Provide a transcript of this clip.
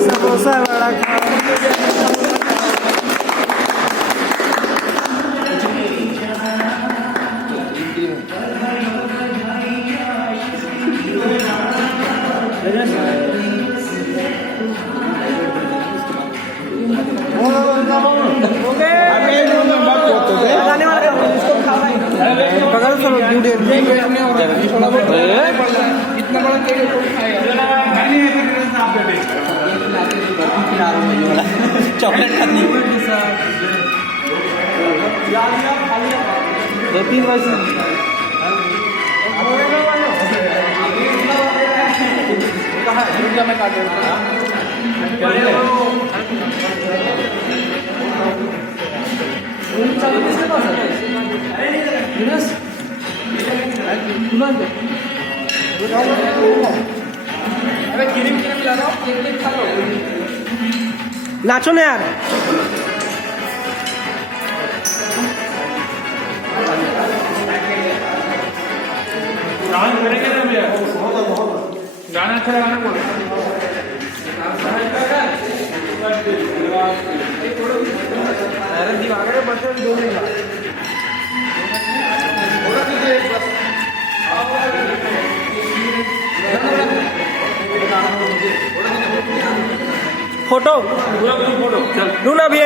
समोसा बड़ा खा इतना बड़ा केक चॉकलेट खानी 2-3 वर्ष मैं काट नाचो ना यार करेंगे ना भैया गाना अच्छा गाना बोलो अरे दिमाग में बटन दो नहीं फोटो पूरा फोटो चल लूना भी